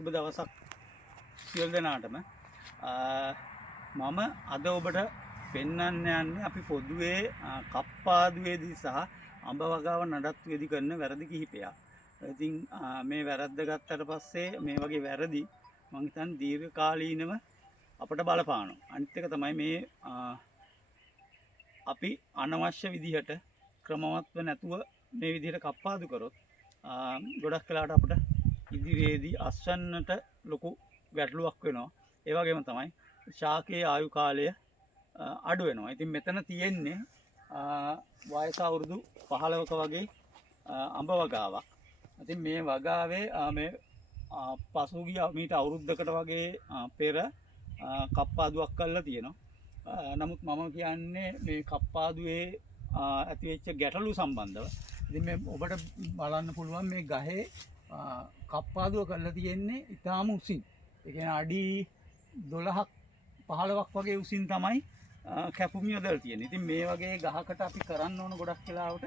සුබ දවසක් සියලු දෙනාටම. මම අද ඔබට පෙන්වන්න යන්නේ අපි පොදුවේ කප්පාදුවේදී සහ අඹ වගාව නඩත්තුවේදී කරන වැරදි කිහිපයක්. ඉතින් මේ වැරද්ද ගත්තට පස්සේ මේ වගේ වැරදි මම හිතන්නේ දීර්ඝකාලීනව අපට බලපානවා. අනිත් එක තමයි මේ අපි අනවශ්‍ය විදිහට ක්‍රමවත්ව නැතුව මේ විදිහට කප්පාදු කරොත් ගොඩක් වෙලාවට අපිට ඉදිරියේදී අස්වැන්නට ලොකු ගැටලුවක් වෙනවා. ඒ වගේම තමයි ශාකයේ ආයු කාලය අඩු වෙනවා. ඉතින් මෙතන තියෙන්නේ වයස අවුරුදු 15ක වගේ අඹ වගාවක්. ඉතින් මේ වගාවේ මේ පසුගිය මීට අවුරුද්දකට වගේ පෙර කප්පාදුවක් කරලා තියෙනවා. නමුත් මම කියන්නේ මේ කප්පාදුවේ ඇතිවෙච්ච ගැටලු සම්බන්ධව. ඉතින් මේ ඔබට බලන්න පුළුවන් මේ ගහේ කප්පාදුව කරලා තියෙන්නේ ඉතාම උසින්. ඒ කියන්නේ අඩි 12ක් 15ක් වගේ උසින් තමයි කැපුම් යොදලා තියෙන්නේ. ඉතින් මේ වගේ ගහකට අපි කරන්න ඕන ගොඩක් වෙලාවට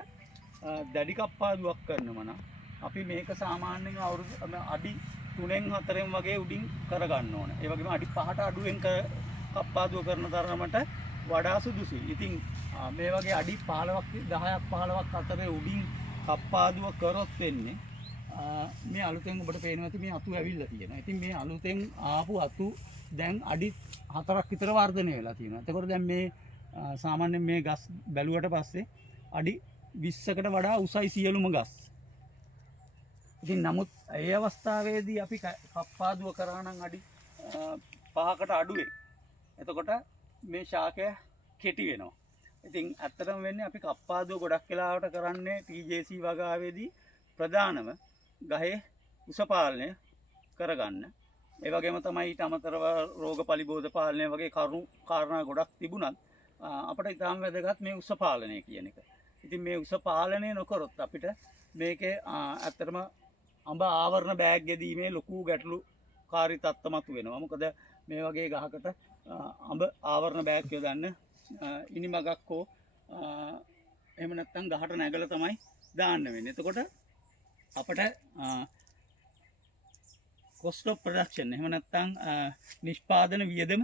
දැඩි කප්පාදුවක් කරනවා නම් අපි මේක සාමාන්‍යයෙන් අවුරුදු අඩි 3න් 4න් වගේ උඩින් කරගන්න ඕන. ඒ වගේම අඩි 5ට අඩුවෙන් කප්පාදුව කරන තරමට වඩා සුදුසුයි. ඉතින් මේ වගේ අඩි 15ක් 10ක් 15ක් අතරේ උඩින් කප්පාදුව කරොත් වෙන්නේ මේ අලුතෙන් ඔබට පේනවා ඇති මේ අතු ඇවිල්ලා තියෙනවා. ඉතින් මේ අලුතෙන් ආපු අතු දැන් අඩි 4ක් විතර වර්ධනය වෙලා තියෙනවා. එතකොට දැන් මේ සාමාන්‍යයෙන් මේ ගස් බැලුවට පස්සේ අඩි 20කට වඩා උසයි සියලුම ගස්. ඉතින් නමුත් ඒ අවස්ථාවේදී අපි කප්පාදුව කරා නම් අඩි 5කට අඩුවේ. එතකොට මේ ශාකය කෙටි වෙනවා. ඉතින් ඇත්තටම වෙන්නේ අපි කප්පාදුව ගොඩක් වෙලාවට කරන්නේ TJC වගාවේදී ප්‍රධානම ගහේ උස පාලනය කරගන්න. ඒ වගේම තමයි ඊට අමතරව රෝග පලිබෝධ පාලනය වගේ කරුණු කාරණා ගොඩක් තිබුණත් අපිට ඊටාම වැදගත් මේ උස පාලනය කියන එක. ඉතින් මේ උස පාලනය නොකරොත් අපිට මේකේ ඇත්තටම අඹ ආවරණ බෑග් ගෙදීමේ ලොකු ගැටලුකාරී තත්ත්ව මතුවෙනවා. මොකද මේ වගේ ගහකට අඹ ආවරණ බෑග් යොදන්න ඉනිමගක් හෝ එහෙම නැත්නම් ගහට නැගලා තමයි දාන්න වෙන්නේ. එතකොට අපට cost of production එහෙම නැත්නම් නිෂ්පාදන වියදම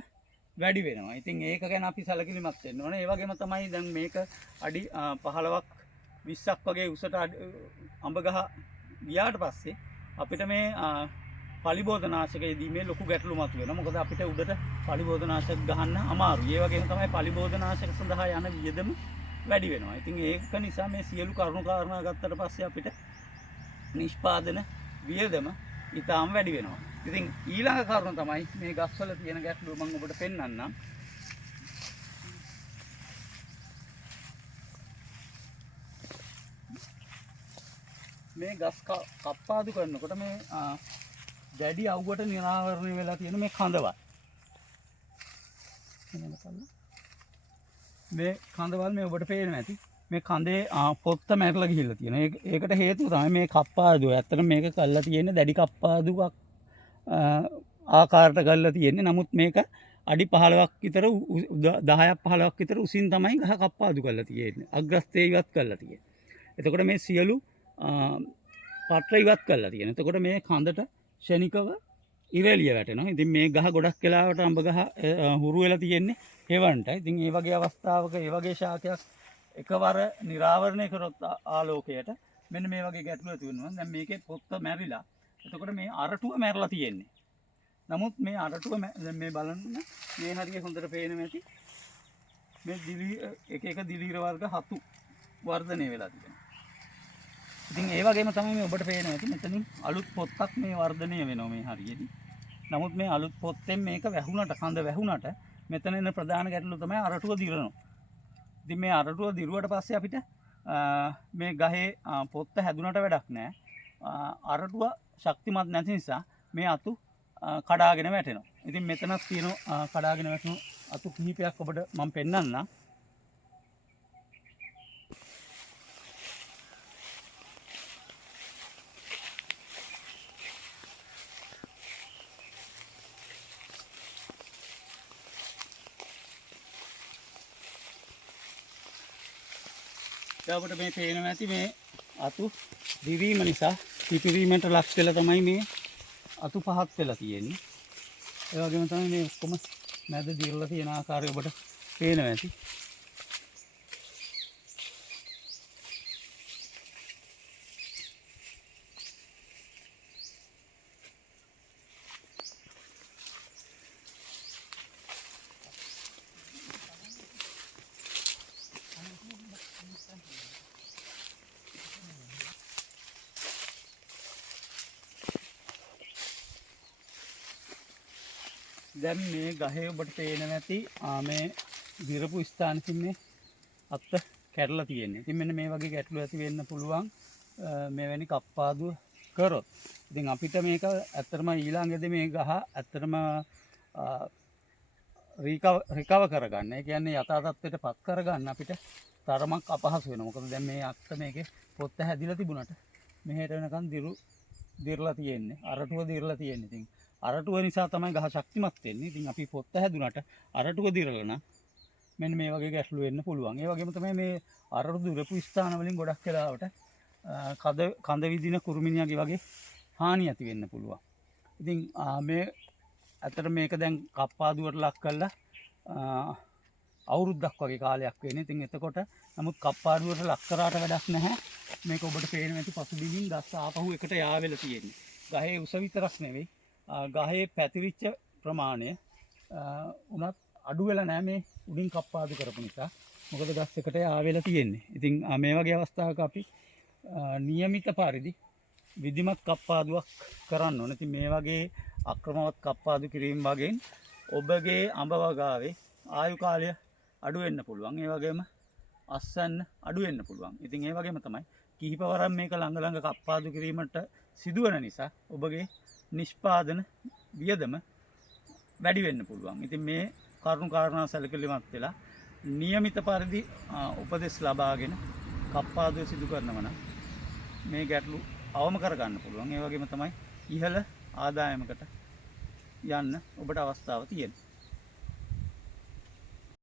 වැඩි වෙනවා. ඉතින් ඒක ගැන අපි සැලකිලිමත් වෙන්න ඕනේ. ඒ වගේම තමයි දැන් මේක අඩි 15ක් 20ක් වගේ උසට අඹ ගහ ගියාට පස්සේ අපිට මේ පලිබෝධනාශක යෙදීමේ ලොකු ගැටලු මතුවෙනවා. මොකද අපිට උඩට පලිබෝධනාශක ගහන්න අමාරුයි. ඒ වගේම තමයි පලිබෝධනාශක සඳහා යන වියදම වැඩි වෙනවා. ඉතින් ඒක නිසා මේ සියලු කරුණු කාරණා ගත්තට පස්සේ අපිට නිෂ්පාදන වියදම ඉතාම වැඩි වෙනවා. ඉතින් ඊළඟ කරුණ තමයි මේ ගස්වල තියෙන ගැටලුව මම ඔබට පෙන්වන්නම්. මේ ගස් කප්පාදු කරනකොට මේ දැඩි අවුවට නිරාවරණය වෙලා තියෙන මේ කඳවල්. මේ කඳවල් මේ ඔබට පේනවා ඇති. මේ කඳේ පොත්ත මැරලා ගිහිල්ලා තියෙනවා. ඒකට හේතුව තමයි මේ කප්පාදුව. ඇත්තට මේක කරලා තියෙන්නේ දැඩි කප්පාදුවක් ආකාරයට කරලා තියෙන්නේ. නමුත් මේක අඩි 15ක් විතර 10ක් 15ක් විතර උසින් තමයි ගහ කප්පාදු කරලා තියෙන්නේ. අග්‍රස්තේ ඉවත් කරලා තියෙන්නේ. එතකොට මේ සියලු පට්‍ර ඉවත් කරලා තියෙනවා. එතකොට මේ කඳට ෂණිකව ඉරෙලිය වැටෙනවා. ඉතින් මේ ගහ ගොඩක් වෙලාවට අඹ ගහ හුරු වෙලා තියෙන්නේ හේවන්ටයි. ඉතින් මේ වගේ අවස්ථාවක මේ වගේ ශාකයක් එකවර නිරාවරණය කරොත් ආලෝකයට මෙන්න මේ වගේ ගැටලුව තියෙනවා. දැන් මේකේ පොත්ත මැරිලා. එතකොට මේ අරටුව මැරලා තියෙන්නේ. නමුත් මේ අරටුව මේ බලන්න මේ හරිය හොඳට පේනවා ඇති. මේ එක එක දිලීර වර්ග 7 වර්ධනය වෙලා තියෙනවා. ඉතින් ඒ වගේම තමයි මේ ඔබට පේනවා ඇති. මෙතනින් අලුත් පොත්තක් මේ වර්ධනය වෙනවා මේ හරියේදී. නමුත් මේ අලුත් පොත්තෙන් මේක වැහුණට කඳ වැහුණට මෙතන එන ප්‍රධාන ගැටලුව තමයි අරටුව දිරනවා. ඉතින් මේ අරටුව දිරුවට පස්සේ අපිට මේ ගහේ පොත්ත හැදුනට වැඩක් නැහැ. අරටුව ශක්තිමත් නැති නිසා මේ අතු කඩාගෙන වැටෙනවා. ඉතින් මෙතනක් තියෙන කඩාගෙන වැටෙන අතු කිහිපයක් ඔබට මම පෙන්නන්නම්. අපිට මේ පේනවා ඇති මේ අතු දිවීම නිසා පිපිරීමට ලක් වෙලා තමයි මේ අතු පහත් වෙලා තියෙන්නේ. ඒ වගේම තමයි මේ ඔක්කොම මැද දිරලා තියෙන ආකාරය ඔබට පේනවා ඇති. දැන් මේ ගහේ ඔබට පේනවා ඇති මේ දිරපු ස්ථානකින් මේ අත්ත කැඩලා තියෙන්නේ. ඉතින් මෙන්න මේ වගේ ගැටලු ඇති වෙන්න පුළුවන් මෙවැනි කප්පාදුව කරොත්. ඉතින් අපිට මේක ඇත්තටම ඊළඟදී මේ ගහ ඇත්තටම රිකවර් කරගන්න. ඒ කියන්නේ යථා තත්ත්වයට පත් කරගන්න අපිට තරමක් අපහසු වෙනවා. මොකද දැන් මේ අත්ත මේකේ පොත්ත හැදිලා තිබුණාට මෙහෙට වෙනකන් දිරලා තියෙන්නේ. අරටුව දිරලා තියෙන්නේ. ඉතින් අරටුව නිසා තමයි ගහ ශක්තිමත් වෙන්නේ. ඉතින් අපි පොත්ත හැදුනට අරටුව දිරලා නම් මෙන්න මේ වගේ ගැටලු වෙන්න පුළුවන්. ඒ වගේම තමයි මේ අරටු දිරපු ස්ථාන වලින් ගොඩක් වෙලාවට කඳ විදින කුරුමිනියගේ වගේ හානි ඇති වෙන්න පුළුවන්. ඉතින් මේ ඇත්තට මේක දැන් කප්පාදුවට ලක් කරලා අවුරුද්දක් වගේ කාලයක් වෙන්නේ. ඉතින් එතකොට නමුත් කප්පාදුවට ලක් කරාට වැඩක් නැහැ. මේක ඔබට පේන නැති පසුබිමින් ගස් ආපහු එකට යාවෙලා තියෙන්නේ. ගහේ උස විතරක් නෙවෙයි ගහේ පැතිරිච්ච ප්‍රමාණය උනත් අඩු වෙලා නැහැ මේ උඩින් කප්පාදු කරපු නිසා. මොකද ගස් එකට ආවෙලා තියෙන්නේ. ඉතින් මේ වගේ අවස්ථාවක අපි નિયમિત පරිදි විධිමත් කප්පාදුවක් කරන්න ඕනේ. ඉතින් මේ වගේ අක්‍රමවත් කප්පාදු කිරීම වගේන් ඔබගේ අඹ වගාවේ ආයු කාලය අඩු වෙන්න පුළුවන්. ඒ වගේම අස්වැන්න අඩු වෙන්න පුළුවන්. ඉතින් ඒ වගේම තමයි කිහිපවරක් මේක ළඟ කප්පාදු කිරීමට සිදුවන නිසා ඔබගේ නිෂ්පාදන වියදම වැඩි වෙන්න පුළුවන්. ඉතින් මේ කරුණු කාරණා සැලකිලිමත් වෙලා નિયમિત පරිදි උපදෙස් ලබාගෙන කප්පාදුව සිදු කරනවා නම් මේ ගැටලු අවම කරගන්න පුළුවන්. ඒ වගේම තමයි ඉහළ ආදායමකට යන්න ඔබට අවස්ථාව තියෙනවා.